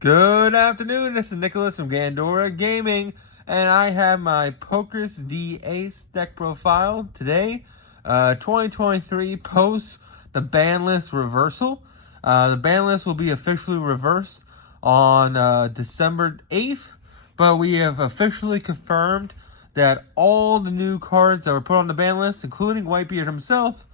Good afternoon, this is Nicholas from Gandora Gaming, and I have my Portgas.D.Ace deck profile today. 2023 post the Banlist reversal. The Banlist will be officially reversed on December 8th, but we have officially confirmed that all the new cards that were put on the Banlist, including Whitebeard himself,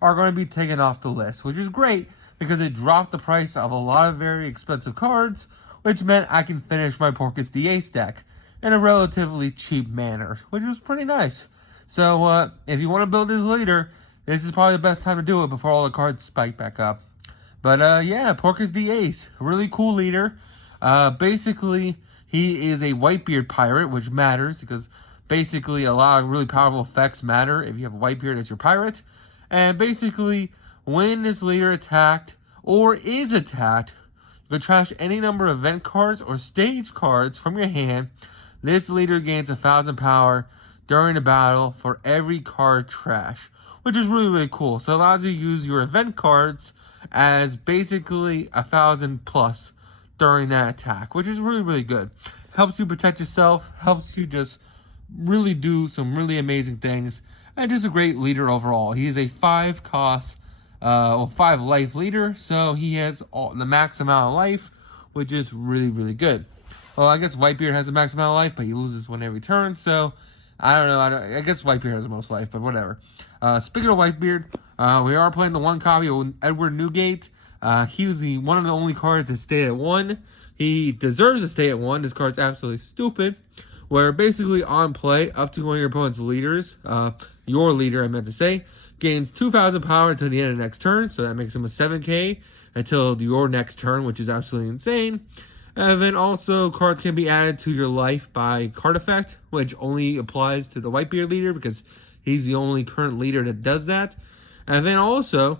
are going to be taken off the list, which is great because it dropped the price of a lot of very expensive cards, which meant I can finish my Portgas.D.Ace deck in a relatively cheap manner, which was pretty nice. So if you want to build this leader, this is probably the best time to do it before all the cards spike back up. But yeah, Portgas.D.Ace, really cool leader. Basically, he is a Whitebeard pirate, which matters because basically a lot of really powerful effects matter if you have a Whitebeard as your pirate. And basically, when this leader attacked or is attacked, you can trash any number of event cards or stage cards from your hand. This leader gains 1,000 power during the battle for every card trash, which is really, really cool. So it allows you to use your event cards as basically 1,000 plus during that attack, which is really, really good. Helps you protect yourself, helps you just really do some really amazing things, and just a great leader overall. He is a 5 life leader, so he has the max amount of life, which is really, really good. Well, I guess Whitebeard has the max amount of life, but he loses one every turn, so I don't know. I guess Whitebeard has the most life, but whatever. Speaking of Whitebeard, we are playing the one copy of Edward Newgate. He was one of the only cards to stay at 1. He deserves to stay at 1. This card's absolutely stupid. Where basically on play, up to one of your opponent's leaders, your leader I meant to say, gains 2,000 power until the end of the next turn, so that makes him a 7k until your next turn, which is absolutely insane. And then also, cards can be added to your life by card effect, which only applies to the Whitebeard leader because he's the only current leader that does that. And then also,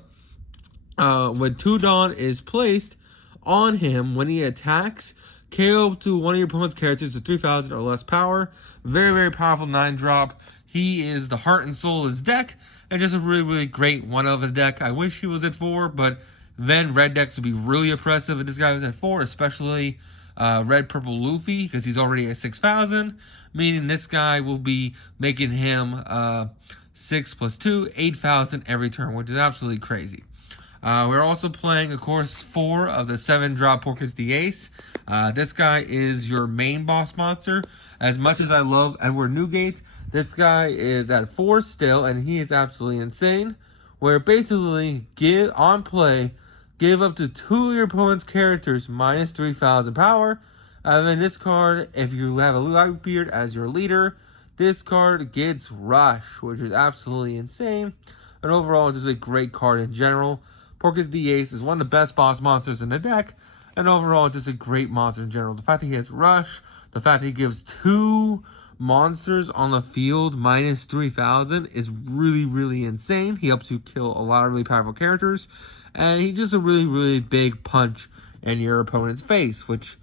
when 2 Dawn is placed on him when he attacks, KO to one of your opponent's characters with 3,000 or less power. Very, very powerful 9-drop. He is the heart and soul of his deck, and just a really, really great one of a deck. I wish he was at 4, but then red decks would be really oppressive if this guy was at 4, especially red, purple Luffy, because he's already at 6,000, meaning this guy will be making him 6 plus 2, 8,000 every turn, which is absolutely crazy. We're also playing, of course, 4 of the 7-drop Portgas.D.Ace. This guy is your main boss monster. As much as I love Edward Newgate, this guy is at 4 still, and he is absolutely insane. Where basically, on play, give up to 2 of your opponent's characters minus 3,000 power. And then this card, if you have a Whitebeard as your leader, this card gets Rush, which is absolutely insane. And overall, just a great card in general. Portgas.D.Ace is one of the best boss monsters in the deck, and overall, just a great monster in general. The fact that he has Rush, the fact that he gives 2 monsters on the field minus 3,000 is really, really insane. He helps you kill a lot of really powerful characters, and he's just a really, really big punch in your opponent's face, which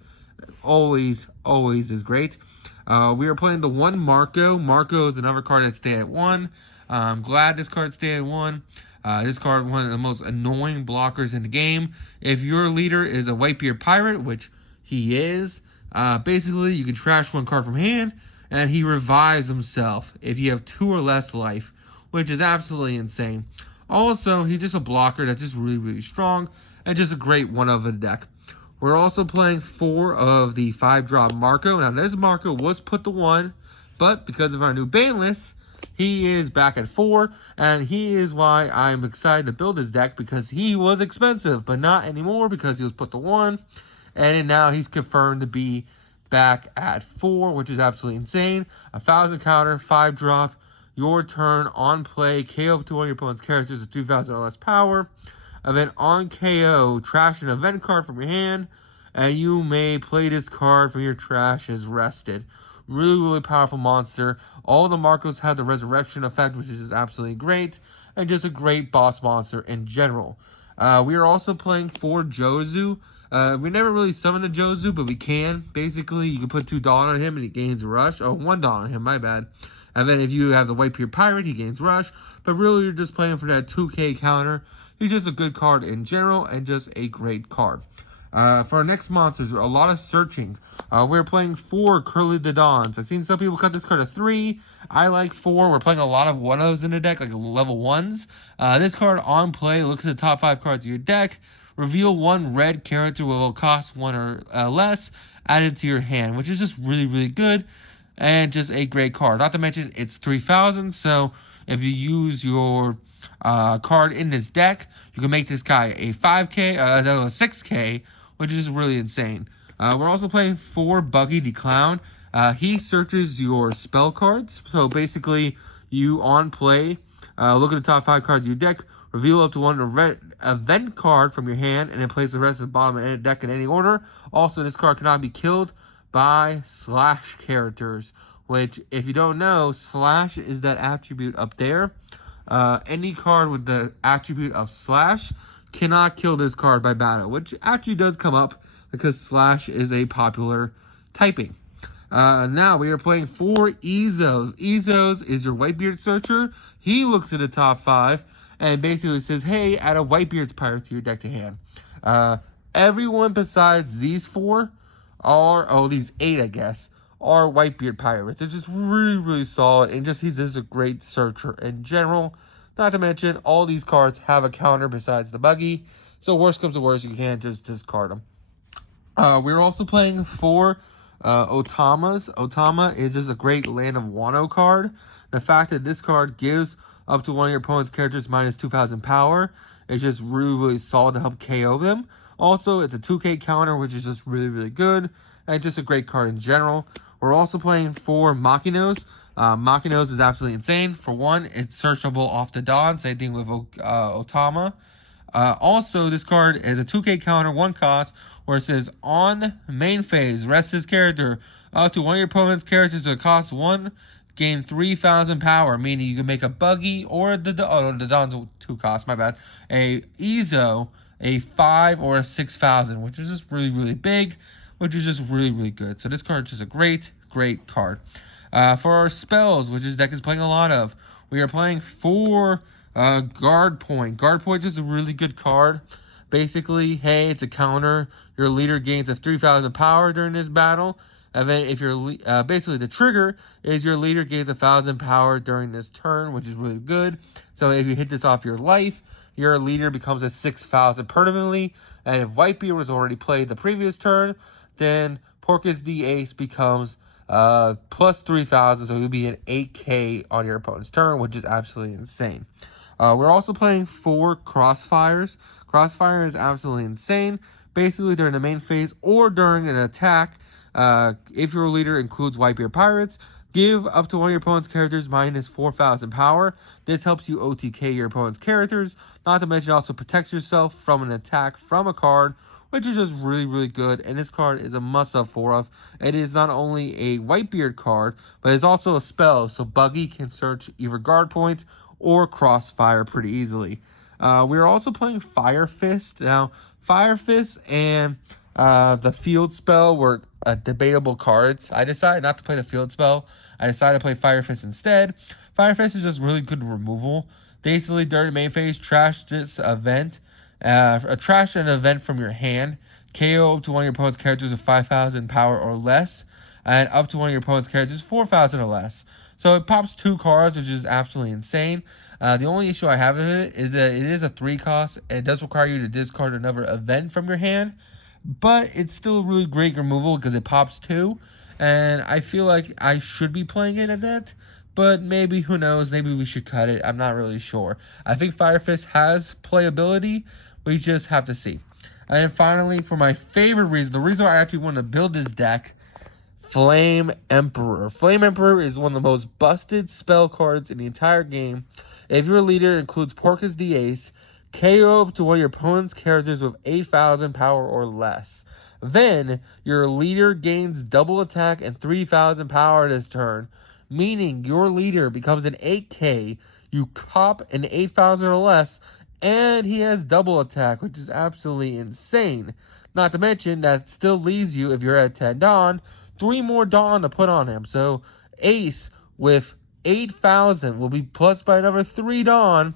always is great. We are playing the 1 Marco. Marco is another card that stay at 1. I'm glad this card stayed at 1. This card is one of the most annoying blockers in the game. If your leader is a Whitebeard pirate, which he is, basically you can trash 1 card from hand, and he revives himself if you have 2 or less life, which is absolutely insane. Also, he's just a blocker that's just really, really strong, and just a great one of a deck. We're also playing 4 of the 5-drop Marco. Now, this Marco was put to 1, but because of our new ban list, he is back at 4, and he is why I'm excited to build his deck, because he was expensive, but not anymore because he was put to 1, and now he's confirmed to be back at 4, which is absolutely insane. 1,000 counter, 5-drop, your turn on play, KO to one of your opponent's characters with 2,000 or less power, and then on KO, trash an event card from your hand, and you may play this card from your trash as rested. Really, really powerful monster. All the Marcos have the resurrection effect, which is absolutely great, and just a great boss monster in general. We are also playing 4 Jozu. We never really summoned a Jozu, but we can. Basically, you can put 2 Dawn on him and he gains Rush. Oh, 1 Dawn on him, my bad. And then if you have the Whitebeard Pirate, he gains Rush. But really, you're just playing for that 2k counter. He's just a good card in general and just a great card. For our next monsters, a lot of searching. We're playing 4 Curly the Dons. I've seen some people cut this card to 3. I like 4. We're playing a lot of 1-ofs in the deck, like level 1s. This card on play looks at the top 5 cards of your deck. Reveal 1 red character will cost 1 or less added to your hand, which is just really, really good. And just a great card. Not to mention, it's 3,000, so if you use your card in this deck, you can make this guy a 5k, a 6k, which is really insane. We're also playing 4 Buggy the Clown. He searches your spell cards, so basically, you on play, look at the top 5 cards of your deck, reveal up to 1 event card from your hand, and then place the rest of the bottom of the deck in any order. Also, this card cannot be killed by slash characters, which, if you don't know, slash is that attribute up there. Any card with the attribute of slash cannot kill this card by battle, which actually does come up because slash is a popular typing. Now we are playing 4 Ezos. Ezos is your Whitebeard searcher. He looks at the top 5 and basically says, hey, add a Whitebeard's pirate to your deck to hand. Everyone besides these 4 these 8, I guess, are Whitebeard pirates. It's just really, really solid, and just he's just a great searcher in general. Not to mention, all these cards have a counter besides the Buggy, so worst comes to worst, you can't just discard them. We're also playing 4 Otamas. Otama is just a great Land of Wano card. The fact that this card gives up to 1 of your opponent's characters minus 2,000 power is just really, really solid to help KO them. Also, it's a 2k counter, which is just really, really good, and just a great card in general. We're also playing 4 Machinos. Machinos is absolutely insane. For one, it's searchable off the Dawn, same thing with Otama. Also, this card is a 2k counter, 1 cost, where it says, on main phase, rest this character up to 1 of your opponent's characters that costs 1, gain 3,000 power, meaning you can make a Buggy or the Dawn's 2 cost, my bad, a Ezo, a 5 or a 6,000, which is just really, really big, which is just really, really good. So this card is just a great, great card. For our spells, which this deck is playing a lot of, we are playing 4 Guard Point. Guard Point is a really good card. Basically, hey, it's a counter. Your leader gains 3,000 power during this battle. And then if you're basically the trigger is your leader gains 1,000 power during this turn, which is really good. So if you hit this off your life, your leader becomes a 6,000 permanently. And if Whitebeard was already played the previous turn, then Portgas.D.Ace becomes plus 3,000. So it would be an 8k on your opponent's turn, which is absolutely insane. We're also playing 4 Crossfires. Crossfire is absolutely insane. Basically, during the main phase or during an attack, if your leader includes Whitebeard Pirates, give up to 1 of your opponent's characters minus 4,000 power. This helps you OTK your opponent's characters. Not to mention, also protects yourself from an attack from a card, which is just really, really good. And this card is a must-have for us. It is not only a Whitebeard card, but it's also a spell. So Buggy can search either Guard Point or Crossfire pretty easily. We're also playing Fire Fist. Now, Fire Fist and the Field Spell were debatable cards. I decided not to play the Field Spell. I decided to play Fire Fist instead. Fire Fist is just really good removal. Basically, during the main phase, trash this event. Trash an event from your hand. KO up to 1 of your opponent's characters with 5,000 power or less. And up to 1 of your opponent's characters 4,000 or less. So it pops 2 cards, which is absolutely insane. The only issue I have with it is that it is a 3 cost. It does require you to discard another event from your hand. But it's still really great removal because it pops 2. And I feel like I should be playing it at that. But maybe, who knows, maybe we should cut it. I'm not really sure. I think Fire Fist has playability. We just have to see. And finally, for my favorite reason, the reason why I actually want to build this deck, Flame Emperor. Flame Emperor is one of the most busted spell cards in the entire game. If your leader includes Portgas.D.Ace, KO up to 1 of your opponent's characters with 8,000 power or less. Then, your leader gains double attack and 3,000 power this turn, meaning your leader becomes an 8k, you cop an 8,000 or less, and he has double attack, which is absolutely insane. Not to mention, that still leaves you, if you're at 10 Dawn, 3 more Dawn to put on him. So, Ace with 8,000 will be plus by another 3 Dawn,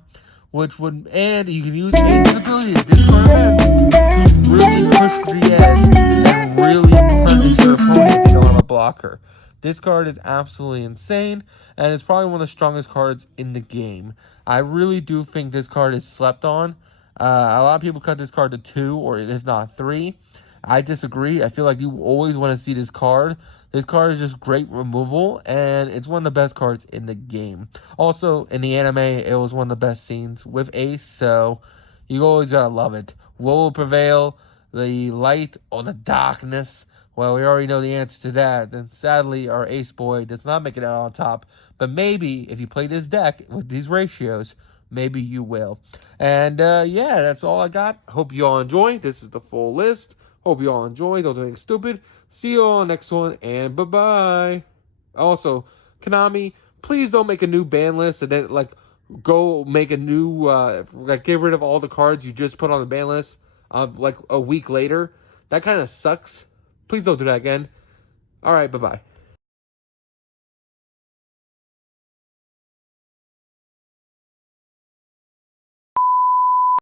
which would, and you can use Ace's ability to discard events to really push the edge and really punish your opponent if you don't have a blocker. This card is absolutely insane, and it's probably one of the strongest cards in the game. I really do think this card is slept on. A lot of people cut this card to 2 or if not 3. I disagree. I feel like you always want to see this card. This card is just great removal, and it's one of the best cards in the game. Also, in the anime, it was one of the best scenes with Ace, so you always gotta love it. What will prevail, the light or the darkness? Well, we already know the answer to that. And sadly, our Ace boy does not make it out on top. But maybe, if you play this deck with these ratios, maybe you will. And yeah, that's all I got. Hope you all enjoy. This is the full list. Hope you all enjoy. Don't do anything stupid. See you all on the next one, and bye-bye. Also, Konami, please don't make a new ban list and then, like, go make a new, like, get rid of all the cards you just put on the ban list, like, a week later. That kind of sucks. Please don't do that again. All right, bye-bye.